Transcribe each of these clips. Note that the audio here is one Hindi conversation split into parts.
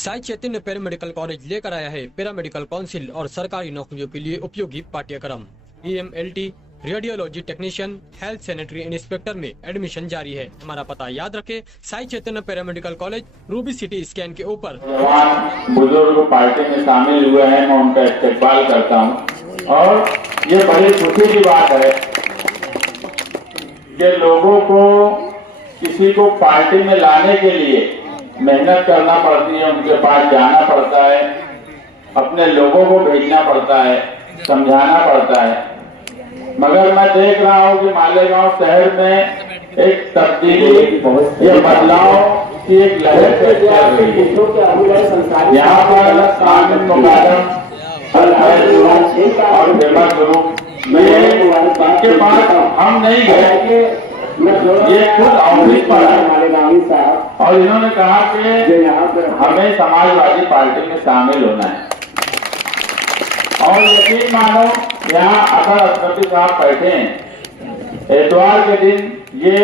साई चैतन्य पैरामेडिकल कॉलेज लेकर आया है पैरामेडिकल काउंसिल और सरकारी नौकरियों के लिए उपयोगी पाठ्यक्रम। EMLT, radiology technician, health sanitary inspector में एडमिशन जारी है। हमारा पता याद रखें, Sai Chaitanya paramedical college, Ruby City Scan के ऊपर। बुजुर्ग पार्टी में शामिल हुए हैं, मैं उनका इस्तेकबाल करता हूँ और ये बड़ी खुशी की बात है कि लोगों को किसी को पार्टी में लाने के लिए मेहनत करना पड़ती है, उनके पास जाना पड़ता है, अपने लोगों को भेजना पड़ता है, समझाना पड़ता है। मगर मैं देख रहा हूँ कि मालेगांव शहर में एक तब्दीली, ये बदलाव की एक लहर चल रही है। यहाँ पर आमिर मुकादम और हेमंत ग्रुप के पास हम नहीं गए, ये खुद ऑफिस पर है और इन्होंने कहा कि हमें समाजवादी पार्टी में शामिल होना है। और यकीन मानो, यहाँ अतर अस्पति साहब बैठे हैं, इतवार के दिन ये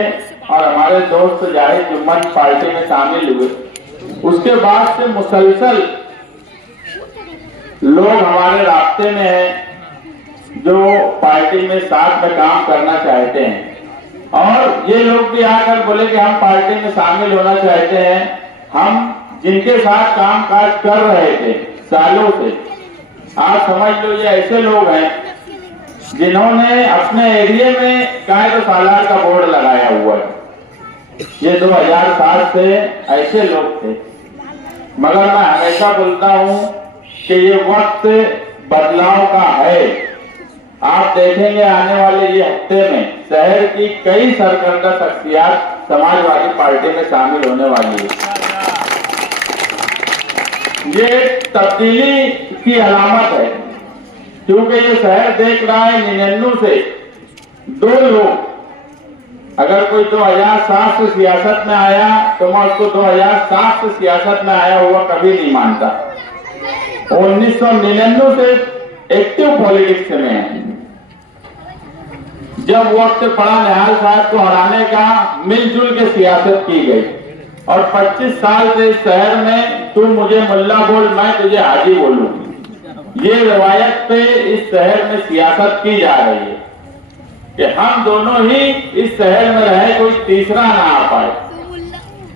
और हमारे दोस्त जाहिद जुम्मन पार्टी में शामिल हुए। उसके बाद से मुसलसल लोग हमारे रास्ते में हैं जो पार्टी में साथ में काम करना चाहते हैं और ये लोग भी आकर बोले कि हम पार्टी में शामिल होना चाहते हैं। हम जिनके साथ काम काज कर रहे थे सालों से, आप समझ लो ये ऐसे लोग हैं जिन्होंने अपने एरिया में कायदे सालार का बोर्ड लगाया हुआ है। ये 2007 से ऐसे लोग थे। मगर मैं हमेशा बोलता हूं कि ये वक्त बदलाव का है। आप देखेंगे आने वाले ये हफ्ते में शहर की कई सरकर्दा शख्सियत समाजवादी पार्टी में शामिल होने वाली है। ये तब्दीली की अलामत है, क्योंकि ये शहर देख रहा है 99 से 2 लोग, अगर कोई 2007 से सियासत में आया तो मैं उसको 2007 से सियासत में आया हुआ कभी नहीं मानता। 1999 से एक्टिव पॉलिटिक्स में है। जब वक्त पड़ा निहाल साहब को हराने का, मिलजुल के सियासत की गई और 25 साल से इस शहर में तू मुझे मुल्ला बोल, मैं तुझे हाजी बोलूं, ये रिवायत पे इस शहर में सियासत की जा रही है कि हम दोनों ही इस शहर में रहे, कोई तीसरा ना आ पाए।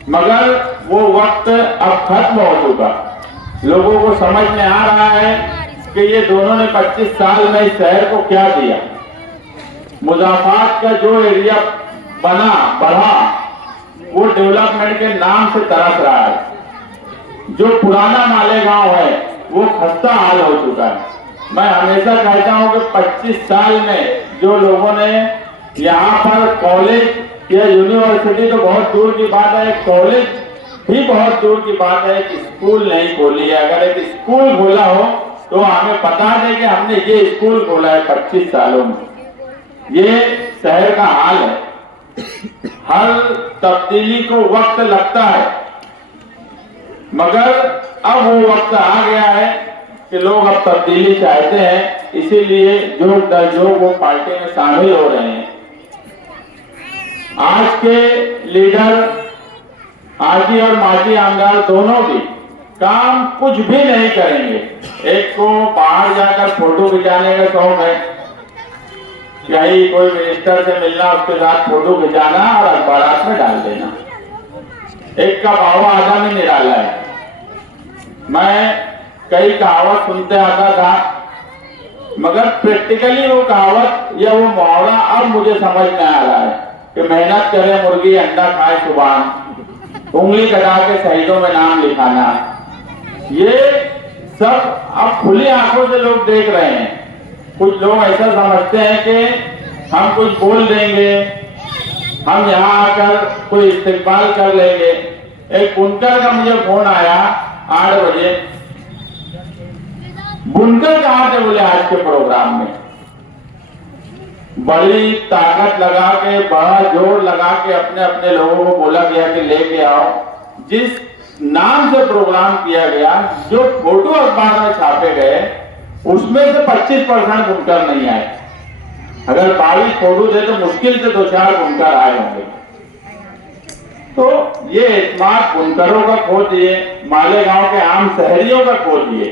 मगर वो वक्त अब खत्म हो चुका। लोगों को समझ में आ रहा है कि ये दोनों ने 25 साल में इस शहर को क्या दिया। मुजाफात का जो एरिया बना बढ़ा, वो डेवलपमेंट के नाम से तरस रहा है। जो पुराना मालेगांव है वो खस्ता हाल हो चुका है। मैं हमेशा कहता हूं कि 25 साल में जो लोगों ने यहाँ पर कॉलेज या यूनिवर्सिटी तो बहुत दूर की बात है, कॉलेज भी बहुत दूर की बात है, एक स्कूल नहीं खोली है। अगर एक स्कूल खोला हो तो हमें बता दें कि हमने ये स्कूल खोला है 25 सालों में। ये शहर का हाल है। हर तब्दीली को वक्त लगता है, मगर अब वो वक्त आ गया है कि लोग अब तब्दीली चाहते हैं, इसीलिए जोग दर जोग वो पार्टी में शामिल हो रहे हैं। आज के लीडर आजी और माजी आमदार दोनों भी काम कुछ भी नहीं करेंगे। एक को बाहर जाकर फोटो खिंचाने का शौक है, कहीं कोई मिनिस्टर से मिलना, उसके साथ फोटो खिंचाना और अखबार में डाल देना। एक का बाबा आधा में निराला है। मैं कई कहावत सुनते आता था, मगर प्रैक्टिकली वो कहावत या वो मुहावरा अब मुझे समझ में आ रहा है कि मेहनत करे मुर्गी अंडा खाए सुबह, उंगली कटा के शहीदों में नाम लिखाना। ये सब अब खुली आंखों से लोग देख रहे हैं। कुछ लोग ऐसा समझते हैं कि हम कुछ बोल देंगे, हम यहाँ आकर कोई इस्तेकबाल कर लेंगे। एक बुनकर का मुझे फोन आया 8 बजे, बुनकर कहाँ थे बोले आज के प्रोग्राम में। बड़ी ताकत लगा के, बड़ा जोर लगा के अपने अपने लोगों को बोला गया कि लेके आओ। जिस नाम से प्रोग्राम किया गया, जो फोटो अखबार में छापे गए, उसमें से 25% बुनकर नहीं आए। अगर 22 फोटो थे तो मुश्किल से 2-4 बुनकर आए होंगे। तो ये स्मार्ट बुनकरों का खो दिए, मालेगांव के आम शहरियों का खो दिए।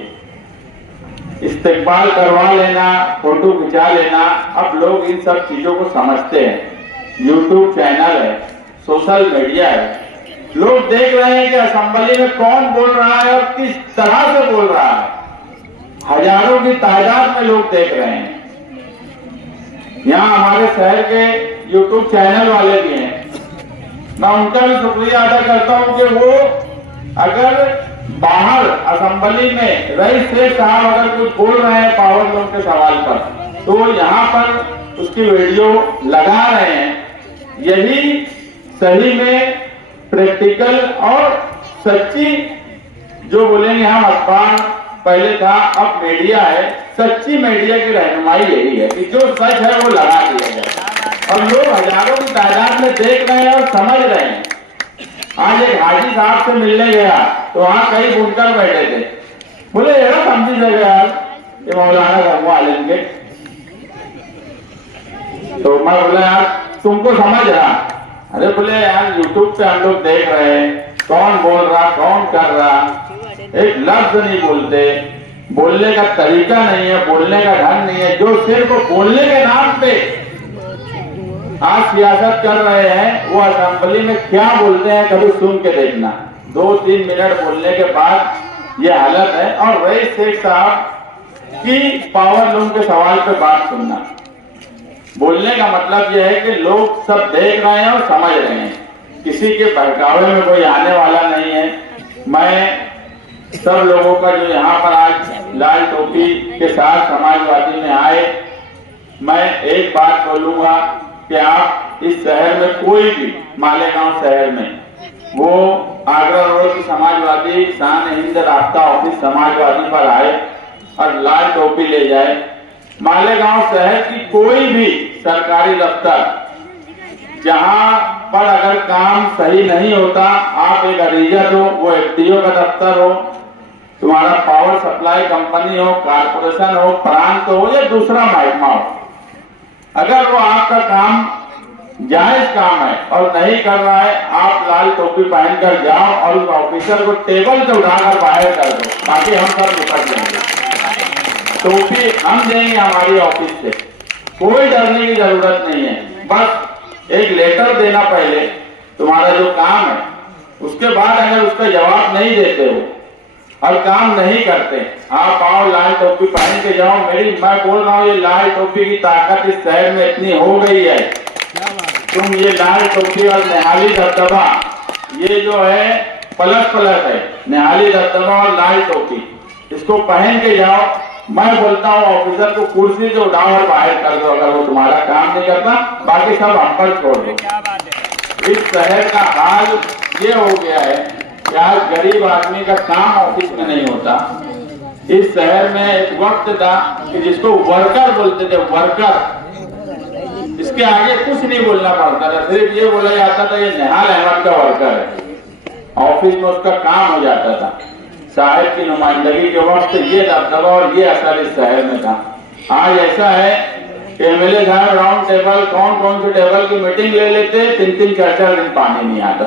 इस्तेकबाल करवा लेना, फोटो खिंचा लेना, अब लोग इन सब चीजों को समझते हैं। यूट्यूब चैनल है, सोशल मीडिया है, लोग देख रहे हैं कि असेंबली में कौन बोल रहा है और किस तरह से बोल रहा है। हजारों की तादाद में लोग देख रहे हैं। यहाँ हमारे शहर के यूट्यूब चैनल वाले भी हैं, मैं उनका भी शुक्रिया अदा करता हूं कि वो अगर बाहर असेंबली में रईस शेख साहब अगर कुछ बोल रहे हैं पावर लूम के सवाल पर, तो वो यहाँ पर उसकी वीडियो लगा रहे हैं। यही सही में प्रैक्टिकल और सच्ची, जो बोलेंगे हम अखबार पहले था अब मीडिया है, सच्ची मीडिया की रहनुमाई यही है कि जो सच है वो लगा दिया जाए और लोग हजारों की तादाद में देख रहे हैं और समझ रहे हैं। आज एक हाजी साहब से मिलने गया तो वहां कई बुनकर बैठे थे, बोले यार समझी जगह यार ये मौलाना रघुआ आलम के, तो मैं बोला यार तुमको समझ रहा? अरे बोले यार यूट्यूब पे हम लोग देख रहे हैं, कौन बोल रहा कौन कर रहा, एक लफ्ज नहीं बोलते, बोलने का तरीका नहीं है, बोलने का ढंग नहीं है, जो सिर्फ बोलने के नाम पे आज सियासत कर रहे हैं वो असेंबली में क्या बोलते हैं कभी सुन के देखना। 2-3 मिनट बोलने के बाद ये हालत है। और रईस शेख साहब की पावर लूम के सवाल पे बात सुनना, बोलने का मतलब यह है कि लोग सब देख रहे हैं और समझ रहे हैं, किसी के बहकावे में कोई आने वाला नहीं है। मैं सब लोगों का जो यहाँ पर आज लाल टोपी के साथ समाजवादी में आए, मैं एक बात बोलूंगा कि आप इस शहर में कोई भी मालेगांव शहर में वो आगरा रोड की समाजवादी शान हिंद रास्ता ऑफिस समाजवादी पर आए और लाल टोपी ले जाए। मालेगांव शहर की कोई भी सरकारी दफ्तर जहां पर अगर काम सही नहीं होता, आप एक अरीजत हो, वो एफडीओ का दफ्तर हो, तुम्हारा पावर सप्लाई कंपनी हो, कारपोरेशन हो, प्रांत हो या दूसरा महकमा हो, अगर वो आपका काम जायज काम है और नहीं कर रहा है, आप लाल टोपी पहनकर जाओ और उस ऑफिसर को टेबल से उठाकर बाहर कर दो, ताकि हम सब निपट जाएंगे। टोपी हम देंगे हमारी ऑफिस से, कोई डरने की जरूरत नहीं है। बस एक लेटर देना पहले, तुम्हारा जो काम है, उसके बाद अगर उसका जवाब नहीं देते हो और काम नहीं करते, आप आओ लाल टोपी पहन के जाओ। मैं बोल रहा हूँ ये लाल टोपी की ताकत इस शहर में इतनी हो गई है, तुम ये लाल टोपी और निहाली दबदबा, ये जो है प्लस है, निहाली दबदबा और लाल टोपी, इसको पहन के जाओ। मैं बोलता हूँ ऑफिसर को कुर्सी से उठाओ और बाहर कर दो अगर वो तुम्हारा काम नहीं करता, बाकी सब हम पर छोड़ दो। इस शहर का हाल ये हो गया है कि आज गरीब आदमी का काम ऑफिस में नहीं होता। इस शहर में एक वक्त था कि जिसको वर्कर बोलते थे, वर्कर, इसके आगे कुछ नहीं बोलना पड़ता था, सिर्फ ये बोला जाता था ये निहाल अहमद का वर्कर है, ऑफिस में उसका काम हो जाता था। साहिब की नुमाइंदगी के वक्त ये दबदबा और ये असर इस शहर में था। आज ऐसा है कि एमएलए साहब राउंड टेबल, कौन कौन से टेबल की मीटिंग ले लेते, 3-3 4-4 दिन पानी नहीं आता।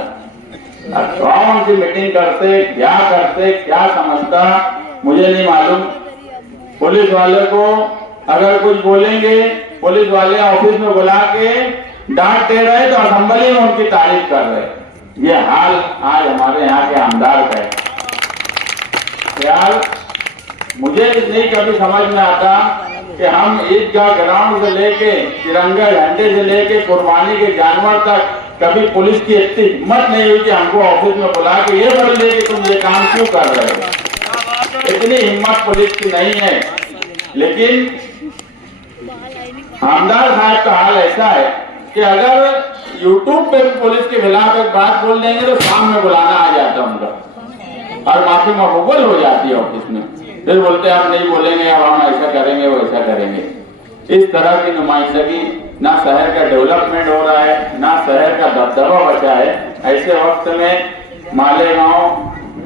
कौन सी मीटिंग करते, क्या समझता मुझे नहीं मालूम। पुलिस वाले को अगर कुछ बोलेंगे, पुलिस वाले ऑफिस में बुला के डांट दे रहे तो असेंबली में उनकी तारीफ कर रहे। ये हाल आज हमारे यहाँ के आमदार का है। यार मुझे नहीं कभी समझ में आता कि हम ईदगाह ग्राउंड से लेके तिरंगा झंडे से लेके कुर्बानी के जानवर तक कभी पुलिस की इतनी हिम्मत नहीं हुई कि हमको ऑफिस में बुला के ये बोल दे कि तुम ये काम क्यों कर रहे हो। इतनी हिम्मत पुलिस की नहीं है। लेकिन आमदार साहब का हाल ऐसा है कि अगर यूट्यूब पे पुलिस के खिलाफ एक बात बोल देंगे तो शाम में बुलाना आ जाता उनका और माफी मकबूल हो जाती है ऑफिस में। फिर बोलते हैं आप नहीं बोलेंगे, अब हम ऐसा करेंगे वैसा करेंगे। इस तरह की नुमाइंदगी, ना शहर का डेवलपमेंट हो रहा है, ना शहर का दबदबा बचा है। ऐसे वक्त में मालेगांव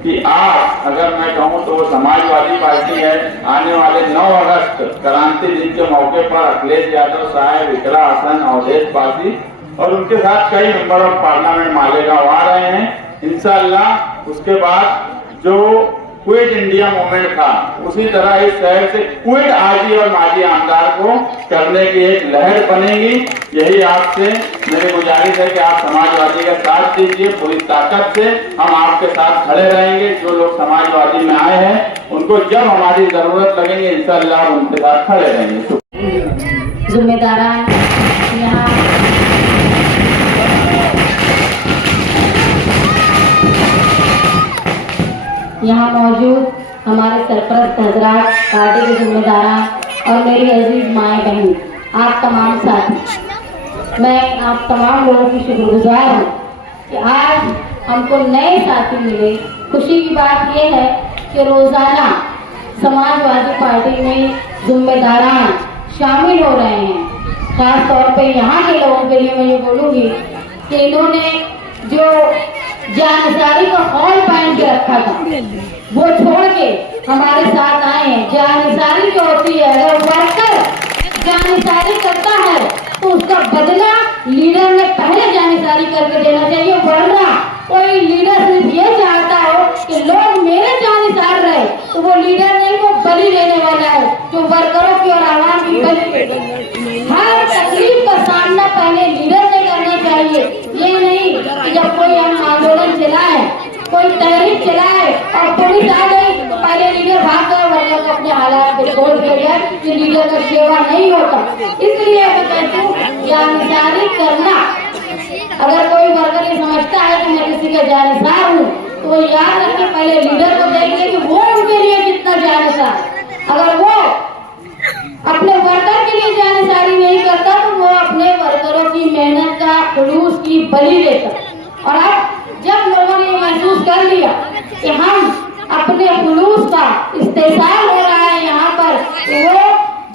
की आज अगर मैं कहूँ तो वो समाजवादी पार्टी है। आने वाले 9 अगस्त क्रांति दिन के मौके पर अखिलेश यादव साहब, इकरा हसन, अवधेश पासी और उनके साथ कई मेंबर ऑफ पार्लियामेंट मालेगांव आ रहे हैं इंशाअल्लाह। उसके बाद जो क्विट इंडिया मूवमेंट था उसी तरह इस शहर से क्विट आजी और माजी आमदार को करने की एक लहर बनेगी। यही आपसे मेरी गुजारिश है कि आप समाजवादी का साथ दीजिए, पूरी ताकत से हम आपके साथ खड़े रहेंगे। जो लोग समाजवादी में आए हैं उनको जब हमारी जरूरत लगेगी इंशाअल्लाह उनके साथ खड़े रहेंगे। जिम्मेदारान यहाँ मौजूद हमारे सरपरस्त हजरात, पार्टी के जिम्मेदारान और मेरी अजीज माएँ बहन, आप तमाम साथी, मैं आप तमाम लोगों की शुक्रगुजार हूँ कि आज हमको नए साथी मिले। खुशी की बात यह है कि रोज़ाना समाजवादी पार्टी में जिम्मेदारान शामिल हो रहे हैं। खास तौर पे यहाँ के लोगों के लिए मैं ये बोलूँगी कि इन्होंने जो जानिसारी का हॉल पहन के रखा था वो छोड़ के हमारे साथ आए हैं। जानिसारी जो होती है, अगर वर्कर जानिसारी करता है तो उसका बदला लीडर ने पहले जानिसारी करके देना चाहिए, वरना कोई लीडर सिर्फ ये चाहता हो कि लोग मेरे जानिसार रहे तो वो लीडर नहीं, वो बलि लेने वाला है जो वर्करों की और आवाम की बलि। हर तकलीफ का सामना पहले लीडर ने करना चाहिए। ये नहीं कि जब कोई हम आंदोलन चलाए, कोई तहरीक चलाए और पुलिस आ गई तो पहले लीडर भाग गए, वर्कर को अपने हालात पे छोड़ दिया जाए, कि लीडर का सेवा नहीं होता। इसलिए मैं कहती हूँ जानिसारी करना, अगर कोई वर्कर ये समझता है कि मैं किसी का जानिसार हूँ तो वो याद रखे पहले लीडर को देख ले कि वो उनके लिए कितना जानिसार। अगर वो अपने वर्कर के लिए जानिसारी नहीं करता तो वो अपने वर्करों की मेहनत का, जुलूस की बलि लेता। और अब जब लोगों ने ये महसूस कर लिया कि हम अपने जुलूस का इस्तेसाल हो रहा है यहाँ पर, तो वो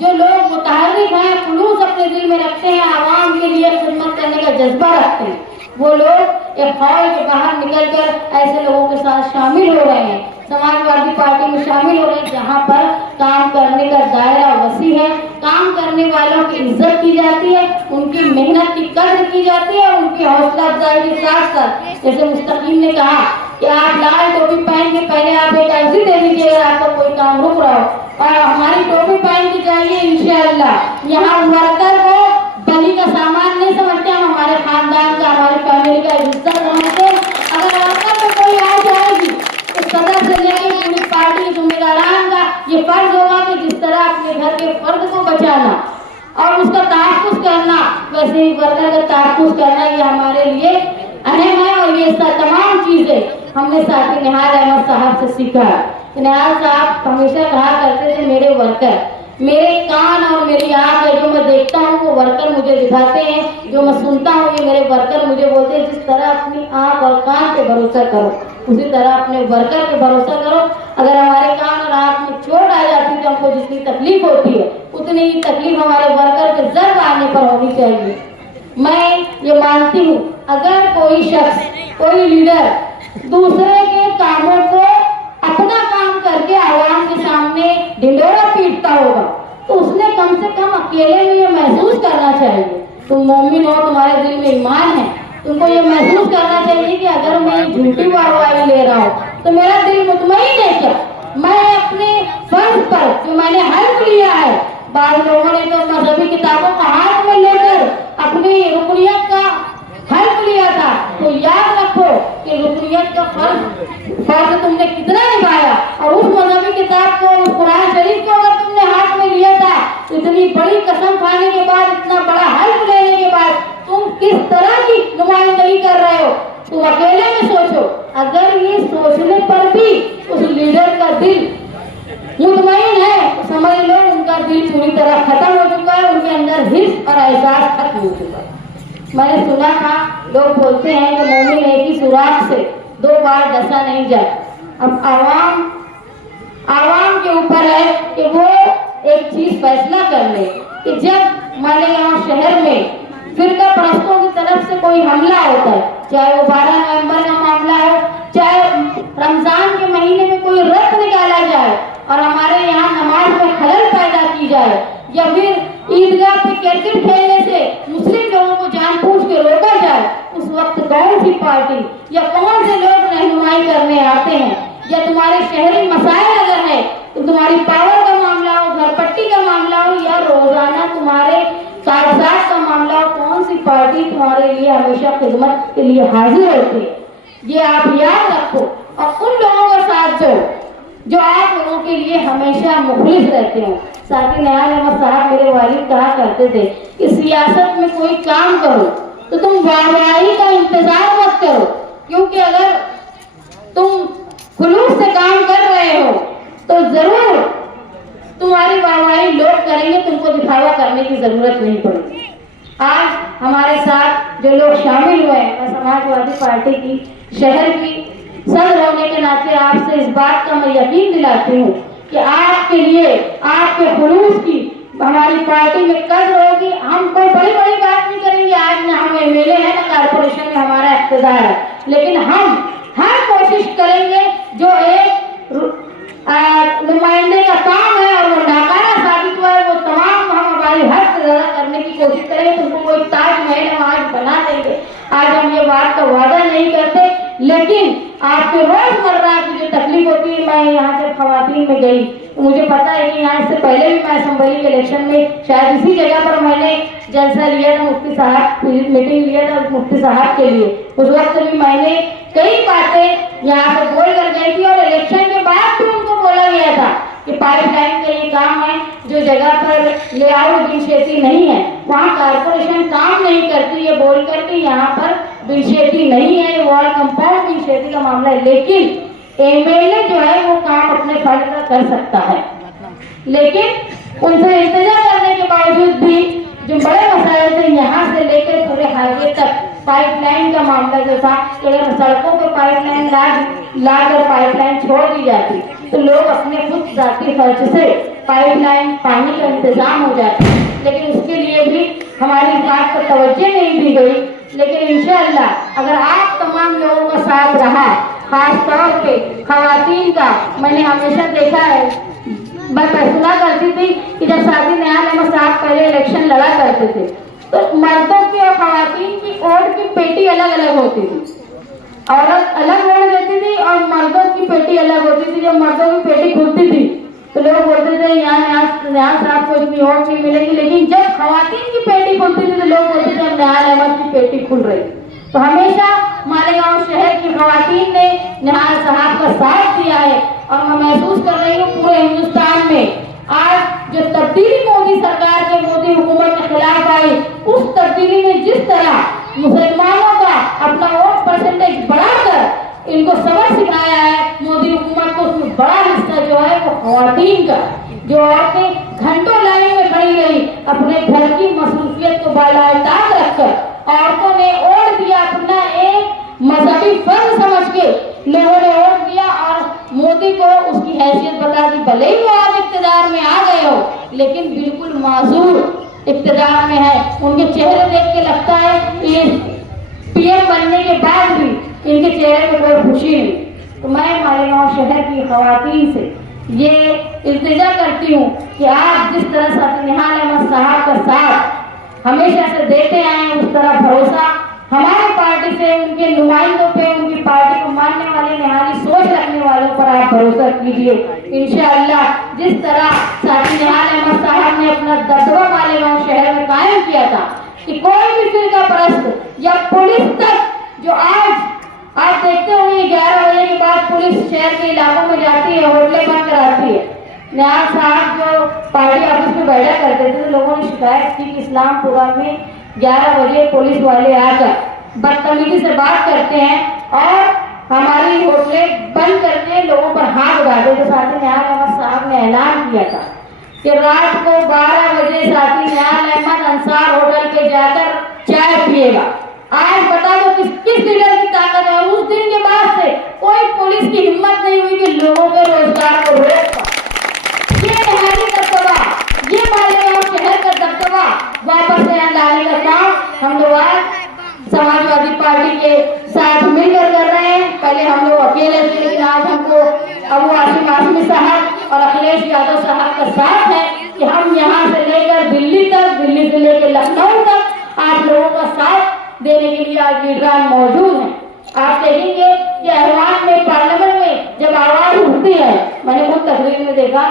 जो लोग मुतहर्रिक हैं, जुलूस अपने दिल में रखते हैं, आवाम के लिए खिदमत करने का जज्बा रखते हैं, वो लोग एक हॉल के बाहर निकलकर ऐसे लोगों के साथ शामिल हो रहे हैं, समाजवादी पार्टी में शामिल हो रहे हैं, जहाँ पर काम करने का दायरा वसी है, काम करने वालों की इज्जत की जाती है, उनकी मेहनत की कद्र की जाती है, उनकी हौसला अफजाई के साथ साथ, जैसे मुस्तकीम ने कहा कि आप लाल टोपी पहन के पहले आप एक अर्जी दे दीजिए अगर आपका कोई काम रुक रहा हो, और हमारी टोपी पहन के जाइए इंशाअल्लाह। यहाँ वर्कर को बलि का सामान नहीं समझते, हम हमारे खानदान का, हमारे फैमिली का हिस्सा समझते। अगर वर्कर में कोई आ जाएगी तो सदर से लेकर पुलिस पार्टी के जिम्मेदारान का ये फर्ज होगा कि जिस तरह अपने घर के फर्द को बचाना और उसका तहफ़्फ़ुज़ करना, वैसे ही वर्कर का तहफ़्फ़ुज़ करना ये हमारे लिए अहम है। और ये तमाम चीजें हमने साथी निहाल अहमद साहब से सीखा है। निहाल साहब हमेशा कहा करते थे, मेरे वर्कर, मेरे कान और मेरी आँख है, जो मैं देखता हूँ वो वर्कर मुझे दिखाते हैं, जो मैं सुनता हूँ ये मेरे वर्कर मुझे बोलते हैं। जिस तरह अपनी आँख और कान पे भरोसा करो उसी तरह अपने वर्कर पे भरोसा करो। अगर हमारे कान और आँख में चोट आ जाती है तो हमको जितनी तकलीफ होती है उतनी ही तकलीफ हमारे वर्कर के जर्ब आने पर होनी चाहिए। मैं ये मानती हूँ अगर कोई शख्स, कोई लीडर दूसरे के कामों को अपना काम करके आवाम के सामने ढिंढोरा पीटता होगा तो उसने कम से कम अकेले में ये महसूस करना चाहिए, तुम मोमिन हो, तुम्हारे दिल में ईमान है, तुमको ये महसूस करना चाहिए कि अगर मैं झूठी वाहवाही ले रहा हूँ तो मेरा दिल मुतमईन है क्या, मैं अपने फर्ज पर जो मैंने हल्फ लिया है। बाद लोगों ने तो मजहबी किताबों का हाथ में लेकर अपनी रुकनियत का हल्फ लिया था, तो याद रखो कि रुकनियत का फर्ज तुमने कितना निभाया, और उस मजहबी किताब को, उस कुरान शरीफ को अगर तुमने हाथ में लिया था तो इतनी बड़ी कसम खाने के बाद, इतना बड़ा हल्फ लेने के बाद तुम किस तरह की नुमाइंदगी कर रहे हो, तुम अकेले में सोचो। अगर ये सोचने पर भी उस लीडर का दिल मुतमईन है तो समझ लो उनका दिल पूरी तरह खत्म हो चुका है, उनके अंदर हिस्स और एहसास खत्म हो चुका है। मैंने सुना था लोग बोलते हैं कि मोमिन एक ही सुराख से 2 बार डसा नहीं जाए। अब आवाम के ऊपर है कि वो एक चीज फैसला कर ले कि जब मालेगांव शहर में फिरका परस्तों की तरफ से कोई हमला होता है, चाहे वो 12 नवंबर का मामला हो, चाहे रमजान के महीने में कोई रथ निकाला जाए और हमारे यहाँ नमाज में खलल पैदा की जाए, या फिर ईदगाह पे क्रिकेट खेलने से मुस्लिम लोगों को जानबूझ के को रोका जाए, उस वक्त कौन सी पार्टी या कौन से लोग रहनुमाई करने आते हैं? या तुम्हारे शहरी मसाइल अगर है तो तुम्हारी पावर का मामला हो, घरपट्टी का मामला हो, या रोजाना तुम्हारे कागजात का मामला हो, कौन सी पार्टी तुम्हारे लिए हमेशा खिदमत के लिए हाजिर होती है? ये आप याद रखो और उन लोगों का साथ दो जो आप लोगों के लिए हमेशा मुखलिस रहते हो। साथी निहाल अहमद साहब मेरे वालिद कहा करते थे कि सियासत में कोई काम करो तो तुम वाहवाही का इंतजार मत करो, क्योंकि अगर तुम खुलूस से काम कर रहे हो तो जरूर तुम्हारी वाहवाही लोग करेंगे, तुमको दिखावा करने की जरूरत नहीं पड़ेगी। आज हमारे साथ जो लोग शामिल हुए हैं, मैं समाजवादी पार्टी की शहर की सदर होने के नाते आपसे इस बात का मैं यकीन दिलाती हूँ कि आपके लिए, आपके खुलूस की हमारी पार्टी में कद्र होगी। हम कोई बड़ी बड़ी बात नहीं करेंगे, आज ना हम एमएलए हैं ना कारपोरेशन में हमारा इख्तियार है, लेकिन हम हर कोशिश करेंगे जो एक नुमाइंदे का काम है और वो नाकारा साबित हुआ है, वो तमाम हम हमारी हद से ज्यादा करने की कोशिश करेंगे। तुमको कोई ताजमहल हम आज बना देंगे, आज हम ये बात का वादा नहीं करते, लेकिन आपके रोजमर्रा की जो तकलीफ होती है, मैं यहाँ जब खवातीन में गई तो मुझे पता है कि यहाँ से पहले भी मैं असेंबली के इलेक्शन में शायद इसी जगह पर मैंने जलसा लिया था, मुफ्ती साहब मीटिंग लिया था मुफ्ती साहब के लिए। उस वक्त भी मैंने कई बातें यहाँ से बोल कर गई थी और इलेक्शन के बाद भी उनको बोला गया था कि पाइपलाइन का ये काम है, जो जगह पर लेआउट बिनशेती नहीं है वहाँ कारपोरेशन काम नहीं करती, ये बोल करके यहाँ पर बिनशेती नहीं है, वार्ड कंपाउंड बिनशेती का मामला है, लेकिन एमएलए जो है वो काम अपने फंड का कर सकता है। लेकिन उनसे इंतजार करने के बावजूद भी जो बड़े मसाइल थे, यहाँ से लेकर पूरे हाईवे तक पाइपलाइन का मामला जो था, अगर सड़कों पर पाइपलाइन लाकर पाइपलाइन छोड़ दी जाती तो लोग अपने खुद जाती खर्च से पाइपलाइन पानी का इंतजाम हो जाता, लेकिन उसके लिए भी हमारी बात पर तवज्जो नहीं दी गई। लेकिन इंशाअल्लाह अगर आप तमाम लोगों का साथ रहा, खास तौर पे खवातीन का, मैंने हमेशा देखा है, मैं सुना करती थी कि जब साथी निहाल अहमद साहब पहले इलेक्शन लड़ा करते थे तो मर्दों की और खवातीन की वोट की पेटी अलग अलग होती थी, औरत अलग वोट देती थी और मर्दों की पेटी अलग होती थी। जब मर्दों की पेटी खुलती थी तो लोग बोलते थे यहाँ साहब को इतनी वोट नहीं मिलेगी, लेकिन जब खवातीन की पेटी खुलती थी तो लोग बोलते थे निहाल अहमद की पेटी खुल रही। तो हमेशा मालेगांव शहर की खवातीन ने निहाल साहब का साथ दिया है और मैं महसूस कर रही हूँ पूरे हिंदुस्तान में आज जो तब्दीली मोदी सरकार के, मोदी हुकूमत के खिलाफ आई, उस तब्दीली में जिस तरह मुसलमानों का अपना वोट परसेंटेज बढ़ाकर इनको सबक सिखाया है मोदी हुकूमत को, उसमें बड़ा हिस्सा जो है वो खवातीन का, जो औरतें घंटों लाइन में खड़ी रही, अपने घर की मसरूफियत को बालाताक रखकर औरतों ने वोट दिया, अपना एक मजहबी फर्ज समझ के लोगों ने वोट दिया और मोदी को उसकी हैसियत बता दी। भले ही वो आज इख्तियार में आ गए हो, लेकिन बिल्कुल माजूर इख्तियार में है, उनके चेहरे देख के लगता है ये पीएम बनने के बाद भी इनके चेहरे पे कोई खुशी नहीं। तो मैं मालेगांव शहर की खवातीन से ये इल्तिजा करती हूँ कि आप जिस तरह साथी निहाल अहमद साहब का साथ हमेशा से देते आए हैं, उस तरह भरोसा हमारी पार्टी से, उनके नुमाइंदों पे, उनकी पार्टी को मानने वाले, निहाली सोच रखने वालों पर आप भरोसा कीजिए। इंशाअल्लाह जिस तरह साथी निहाल अहमद साहब ने अपना दबदबा मालेगांव शहर में कायम किया था कि कोई भी फिरका परस्त या पुलिस तक, जो आज आप देखते होंगे 11 बजे के बाद पुलिस शहर के इलाकों में जाती है, होटलें बंद कराती है। निहाल साहब जो पार्टी ऑफिस में बैठा करते थे तो लोगों ने शिकायत की कि इस्लामपुरा में 11 बजे पुलिस वाले आकर बदतमीजी से बात करते हैं और हमारी होटलें बंद करके लोगों पर हाथ उठाते। तो साथी निहाल अहमद साहब ने ऐलान किया था कि रात को 12 बजे साथी निहाल अहमद अंसार होटल पे जाकर चाय पिएगा। आज बता दो किस लीडर की ताकत है। उस दिन के बाद से कोई पुलिस की हिम्मत नहीं हुई कि लोगों के रोजगार को रोक पाए। ये निहाली दबदबा, ये मालेगांव शहर का दबदबा वापस लाने का काम हम लोग आज समाजवादी पार्टी के साथ मिलकर कर रहे हैं। पहले हम लोग अकेले थे, लेकिन आज हमको अबू आसिम आसमी साहब और अखिलेश यादव साहब का साथ है कि हम यहाँ से लेकर दिल्ली तक, दिल्ली से लेकर लखनऊ तक आप लोगों का साथ देने के लिए आज लीडरान मौजूद हैं। आप देखेंगे कि अहवान में, पार्लियामेंट में जब आवाज उठती है, मैंने खुद तकरीर में देखा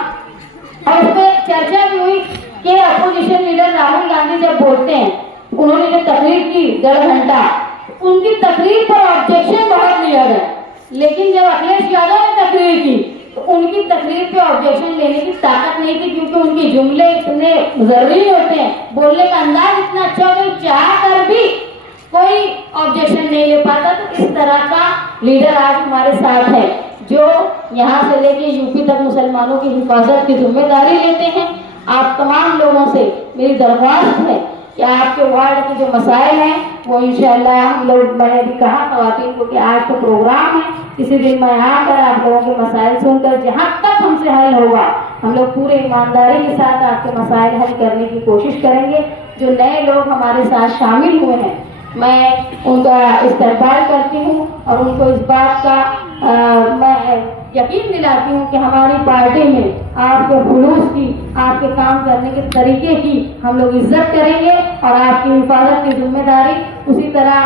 और उसमें चर्चा भी हुई कि अपोजिशन लीडर राहुल गांधी जब बोलते हैं, उन्होंने जो तकरीर की 1.5 घंटा, उनकी तकरीर पर ऑब्जेक्शन बहुत लिया गया, लेकिन जब अखिलेश यादव ने तकरीर की तो उनकी तकरीर पे ऑब्जेक्शन लेने की ताकत नहीं थी, क्योंकि उनके जुमले इतने जरूरी होते हैं, बोलने का अंदाज इतना अच्छा होता है, चाह कर भी कोई ऑब्जेक्शन नहीं ले पाता। तो इस तरह का लीडर आज हमारे साथ है, जो यहाँ से लेके यूपी तक मुसलमानों की हिफाजत की जिम्मेदारी लेते हैं। आप तमाम लोगों से मेरी दरख्वास्त है कि आपके वार्ड के जो मसाइल हैं वो इंशाअल्लाह हम लोग, मैंने भी कहा खवातीन को कि आज तो प्रोग्राम है, किसी दिन मैं आकर आप लोगों के मसाइल सुनकर जहाँ तक हमसे हल होगा हम लोग पूरे ईमानदारी के साथ आपके मसाइल हल करने की कोशिश करेंगे। जो नए लोग हमारे साथ शामिल हुए हैं, मैं उनका इस्तेमाल करती हूँ और उनको इस बात का मैं यकीन दिलाती हूँ कि हमारी पार्टी में आपके खुलूस की, आपके काम करने के तरीके की हम लोग इज्जत करेंगे और आपकी हिफाजत की जिम्मेदारी उसी तरह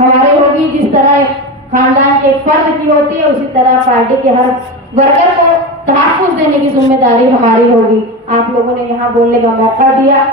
हमारे होगी जिस तरह खानदान के एक फर्द की होती है, उसी तरह पार्टी के हर वर्कर को तहफ़्फ़ुज़ देने की जिम्मेदारी हमारी होगी। आप लोगों ने यहाँ बोलने का मौका दिया,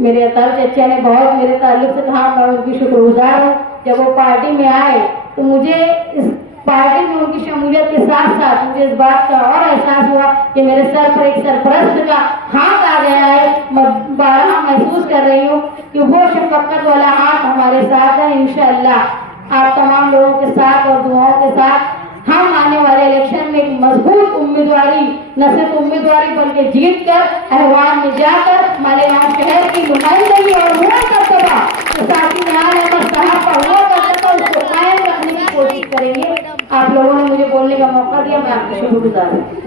मेरे अतार चचा ने बहुत मेरे ताल्लुक से कहा, मैं उनकी शुक्रगुजार हूँ। जब वो पार्टी में आए तो मुझे इस पार्टी में उनकी शमूलियत के साथ साथ मुझे इस बात का और एहसास हुआ कि मेरे सर पर एक सरपरस्त का हाथ आ गया है। मैं बारहा महसूस कर रही हूँ कि वो शफकत वाला हाथ हमारे साथ है। इंशाअल्लाह आप तमाम लोगों के साथ और दुआओं के साथ हम आने वाले इलेक्शन में एक मजबूत उम्मीदवारी, न सिर्फ उम्मीदवारी बल्कि जीत कर अहवान में जाकर मालेगांव शहर की नुमाइंदगी और हुआ करतबा तो साथी न्याय साहब का हुआ करतबा उसको कायम रखने की कोशिश करेंगे। आप लोगों ने मुझे बोलने का मौका दिया, मैं आपकी शुक्रगुजार हूँ।